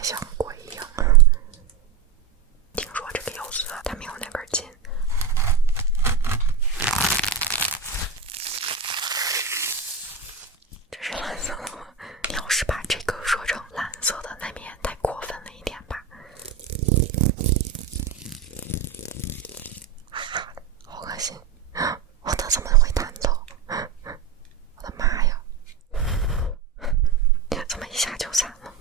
面像鬼一样。听说这个柚子它没有那根筋。这是蓝色的吗？你要是把这个说成蓝色的，那面太过分了一点吧。好恶心！我的怎么会弹奏？我的妈呀！怎么一下就散了？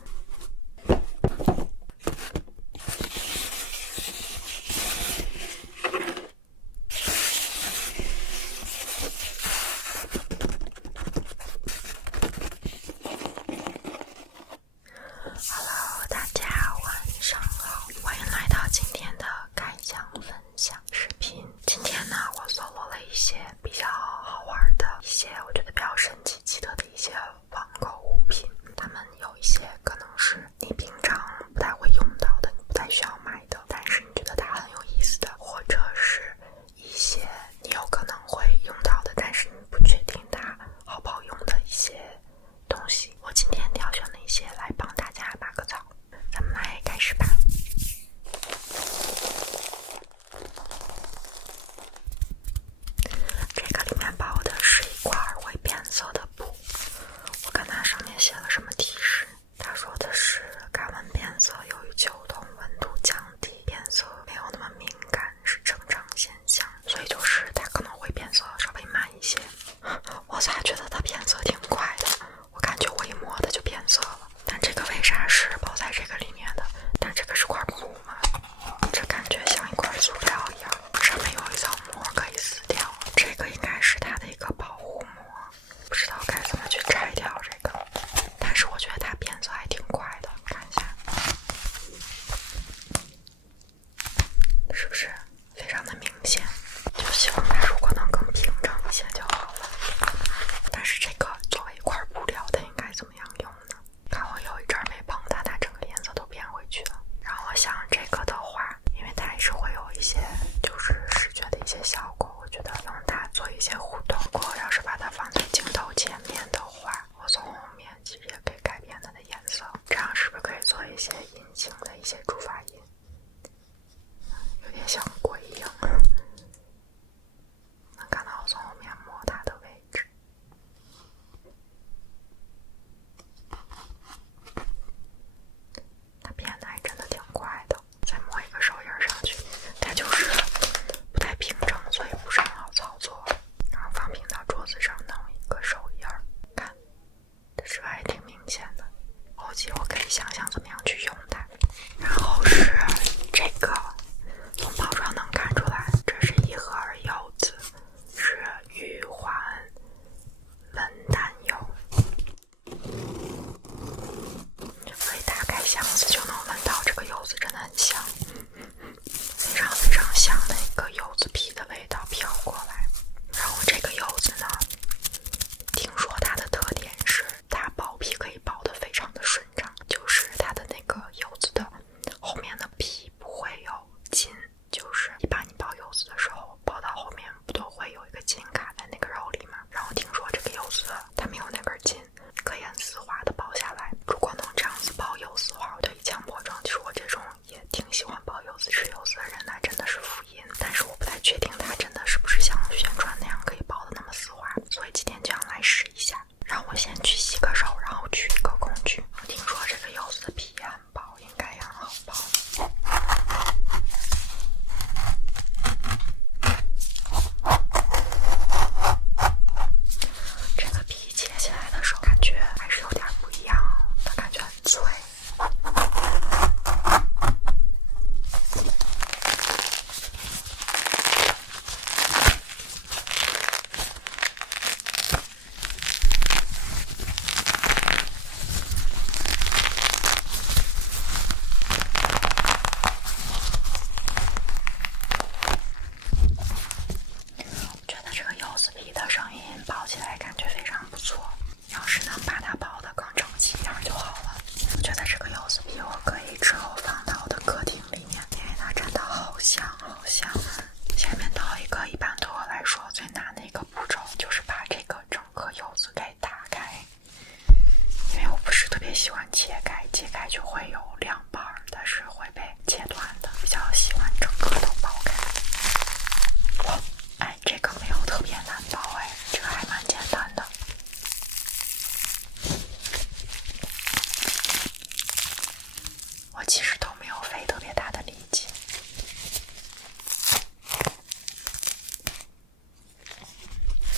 我其实都没有费特别大的力气。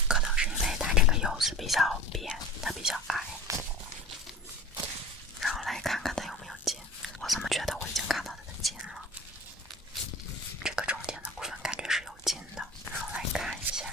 可能是因为它这个柚子比较扁，它比较矮。然后来看看它有没有筋。我怎么觉得我已经看到它的筋了？这个中间的部分感觉是有筋的。然后来看一下。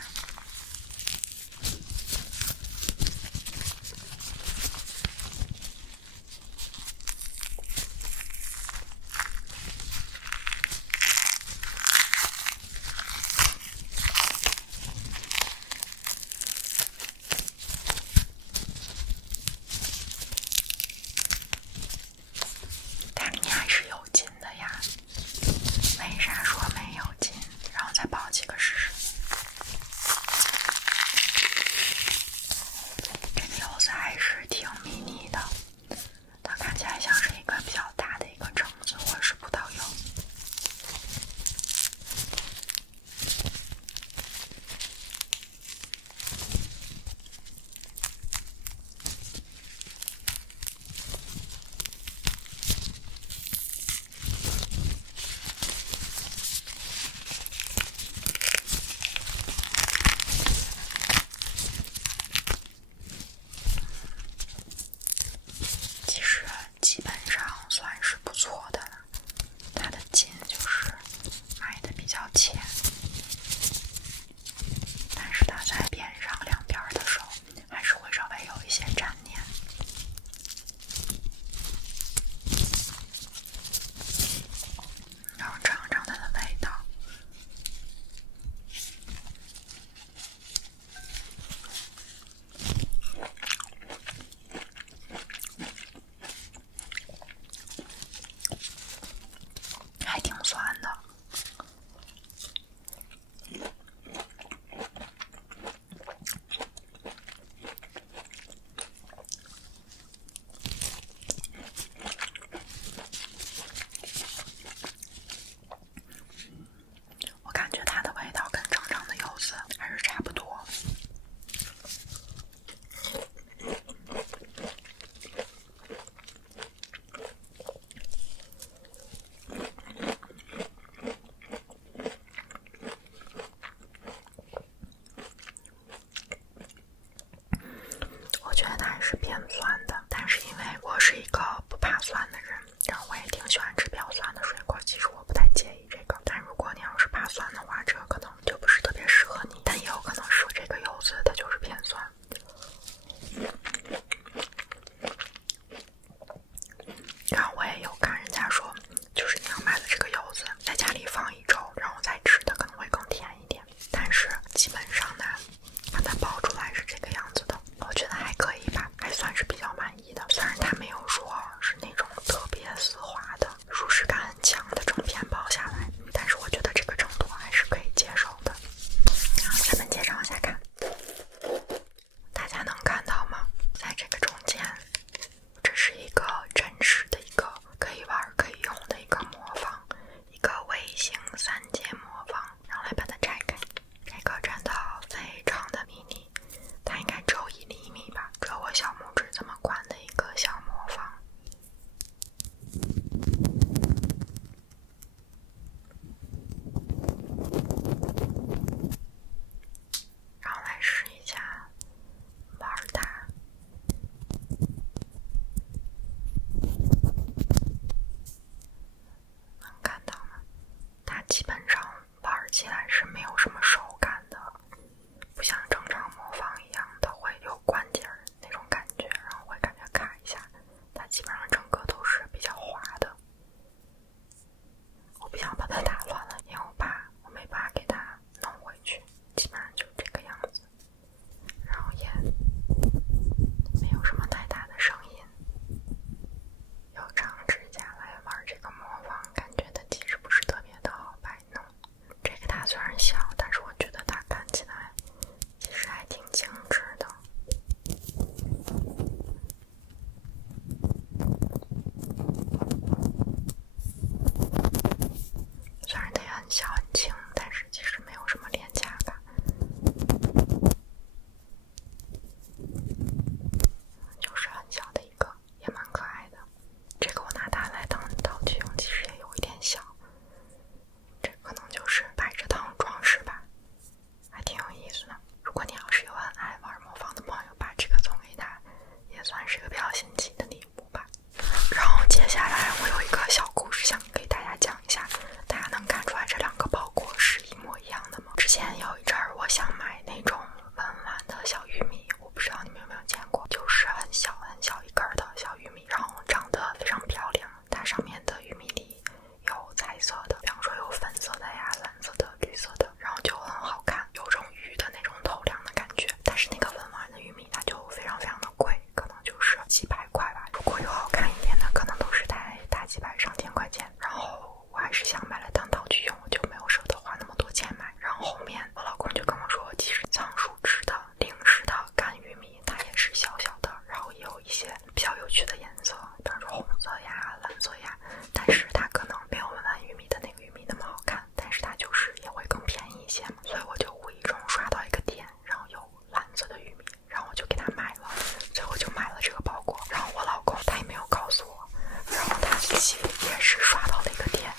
色呀，但是它可能没有文玩玉米的那个玉米那么好看，但是它就是也会更便宜一些嘛，所以我就无意中刷到一个店，然后有蓝色的玉米，然后我就给他买了，最后就买了这个包裹。然后我老公他也没有告诉我，然后他自己也是刷到了一个店，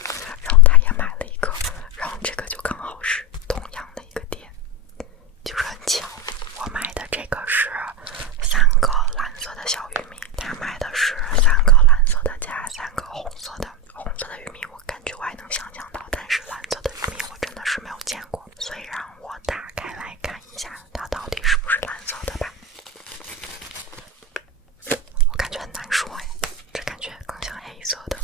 然后他也买了一个，然后这个就刚好是同样的一个店，就是很巧。我买的这个是3个蓝色的小玉米，他买的是3个蓝色的加3个红色的。红色的玉米我感觉我还能想象到，但是蓝色的玉米我真的是没有见过，所以让我打开来看一下它到底是不是蓝色的吧。我感觉很难说哎，这感觉更像黑色的。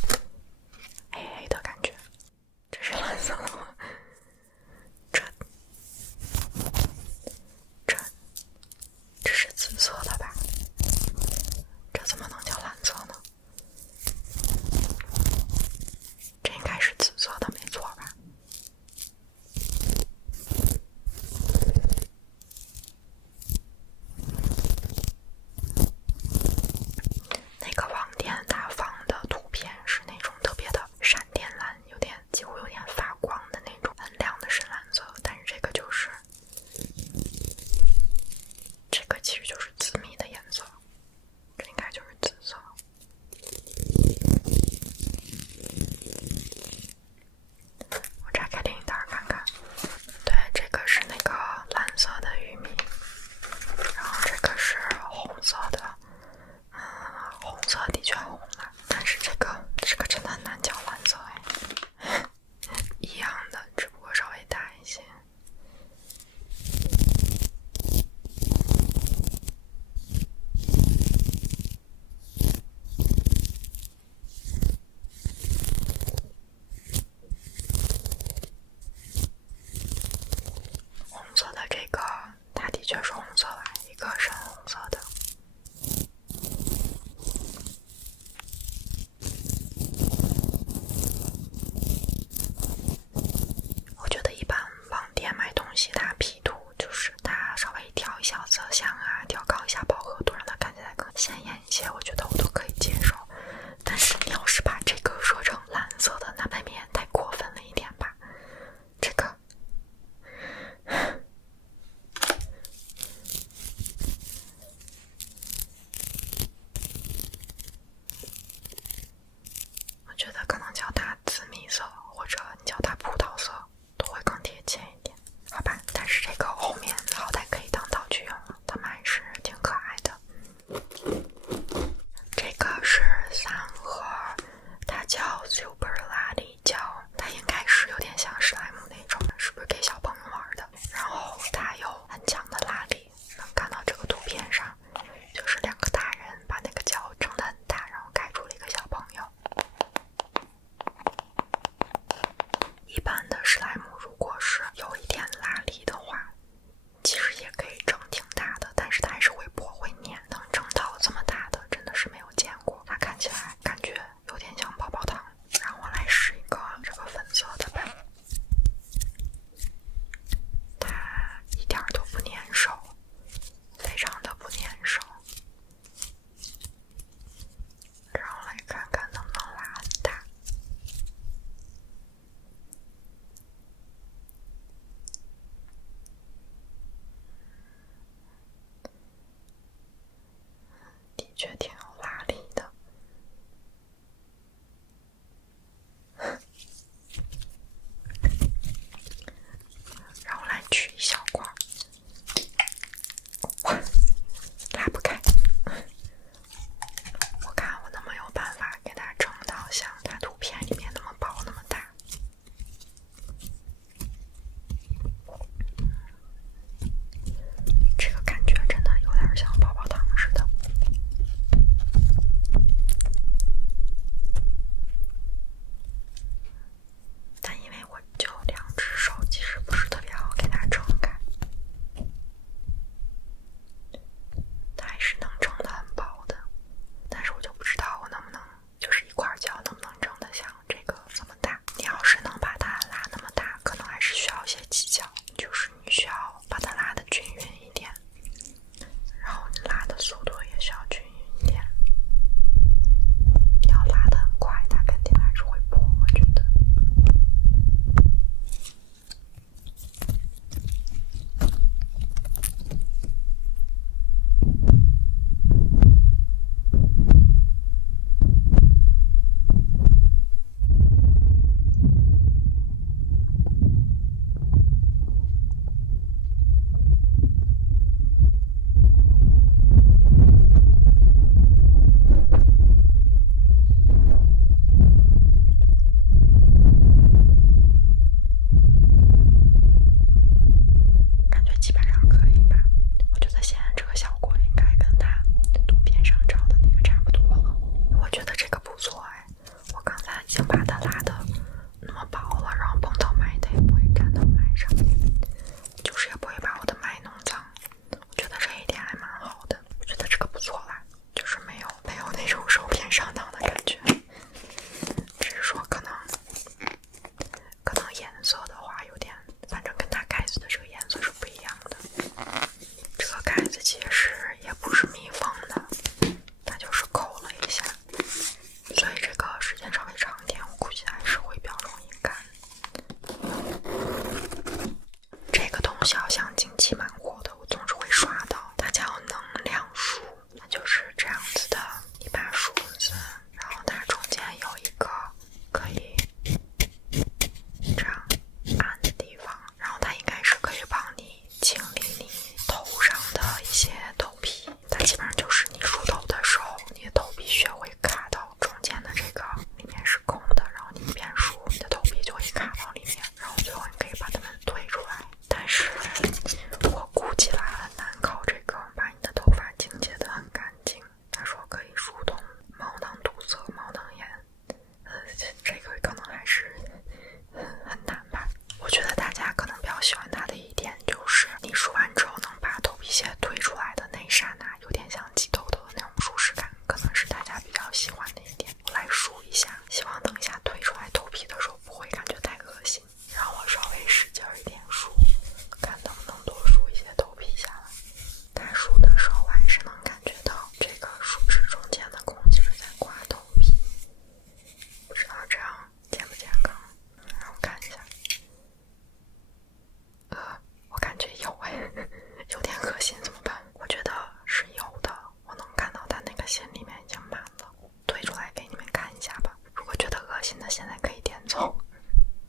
那现在可以点走，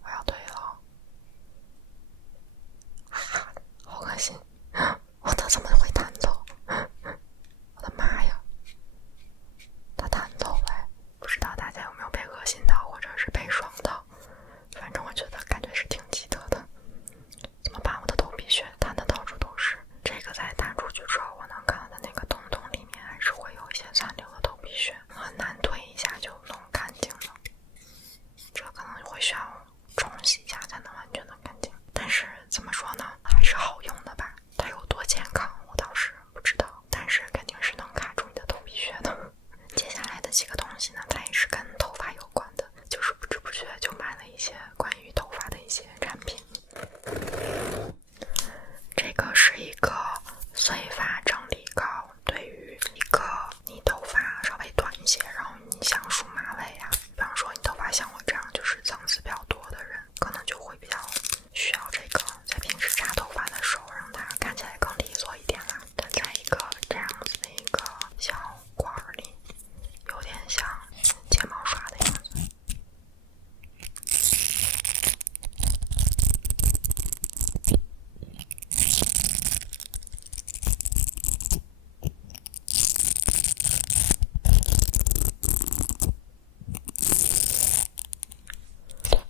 我要退了。好恶心，我的怎么会弹走？我的妈呀，他弹走了，不知道大家有没有被恶心到，或者是被爽到？反正我觉得感觉是挺奇特的。怎么办？我的头皮屑弹的到处都是。这个在打出去之后，我能看到的那个洞洞里面还是会有一些残留的头皮屑，很难推一下就弄干净了。这可能会需要冲洗一下才能完全的干净。但是怎么说呢，还是好用的吧。它有多健康我倒是不知道，但是肯定是能卡住你的头皮屑的。接下来的几个东西呢，它也是跟头发有关的，就是不知不觉就买了一些关于头发的一些产品。这个是一个碎发整理膏，对于一个你头发稍微短一些，然后你想梳马尾啊，比方说你头发像我这样就是层次比较多的人，可能就会比较需要这个，在平时扎头发的时候让它看起来更利索一点啦。它在一个这样子的一个小管里，有点像睫毛刷的样子。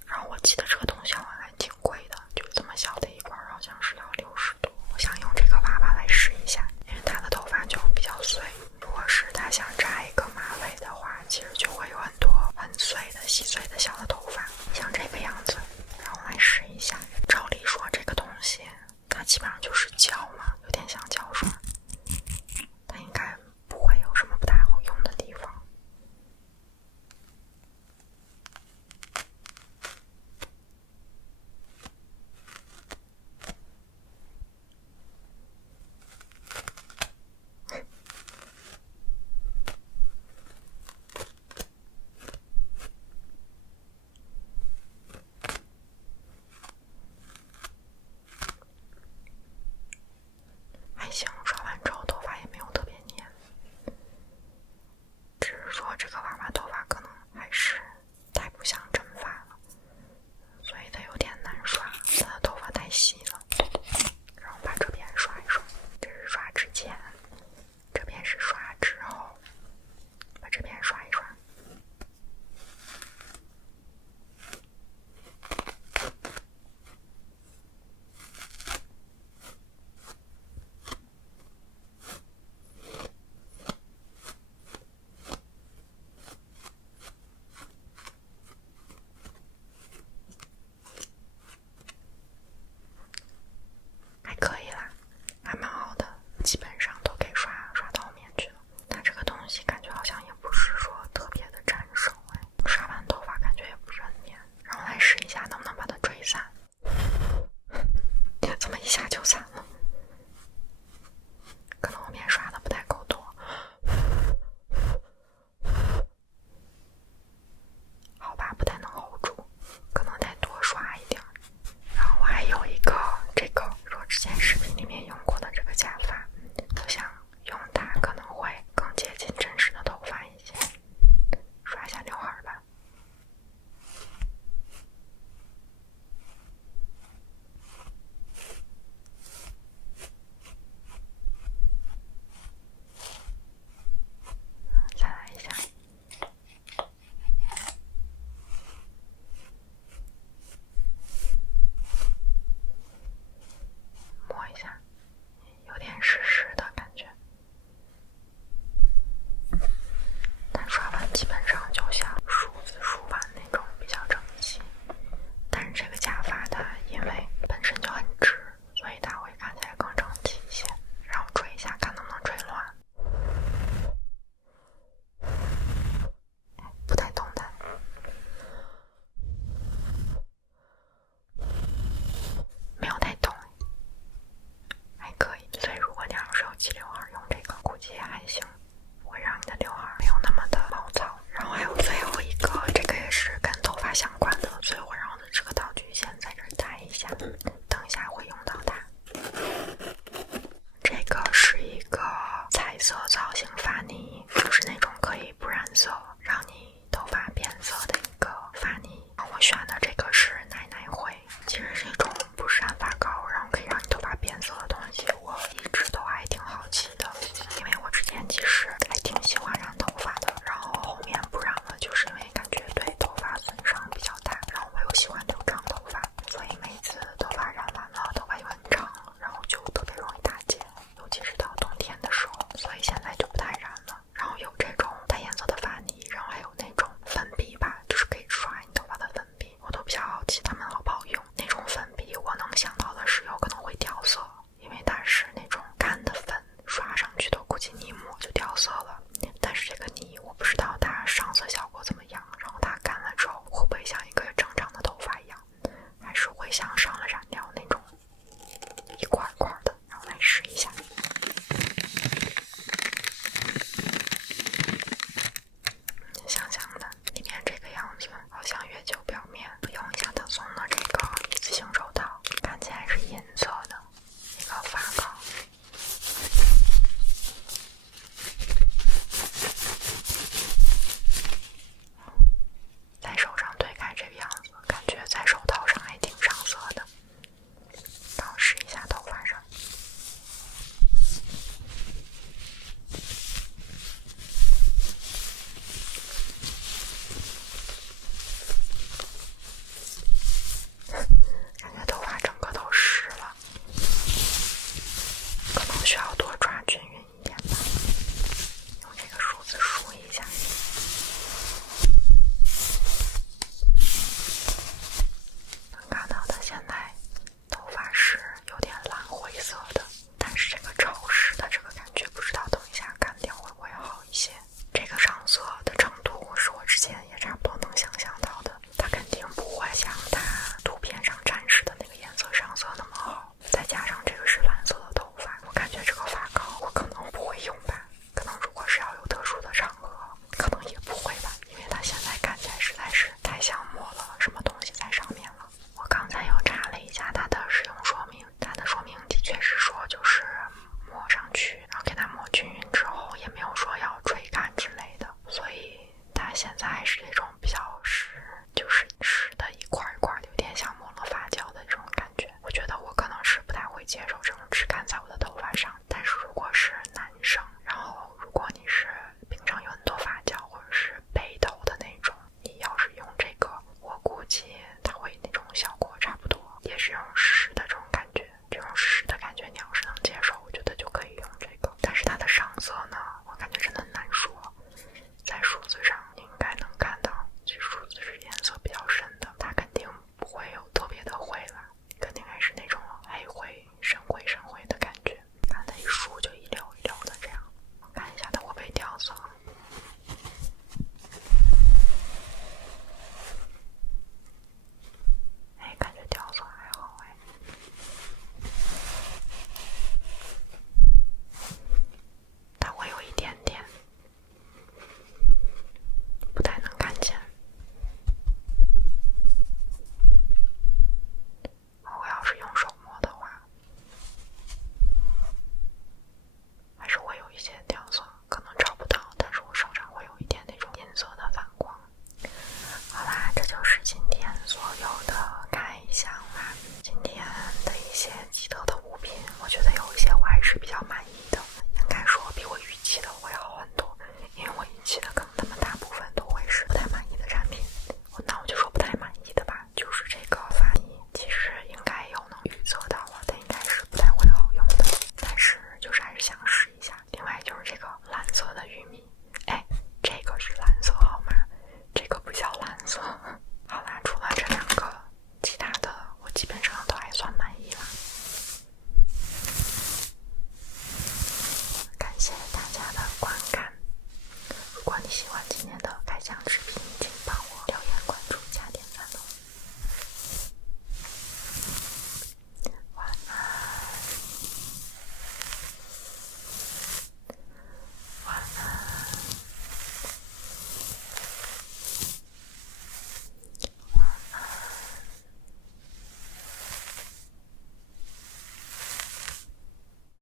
然后我记得这个东西好像还挺贵的，就这么小的一管，好像是要60多。我想用这个娃娃来试一下，因为他的头发就比较碎。如果是他想扎一个马尾的话，其实就会有很多很碎的、细碎的小的头发，像这个样子。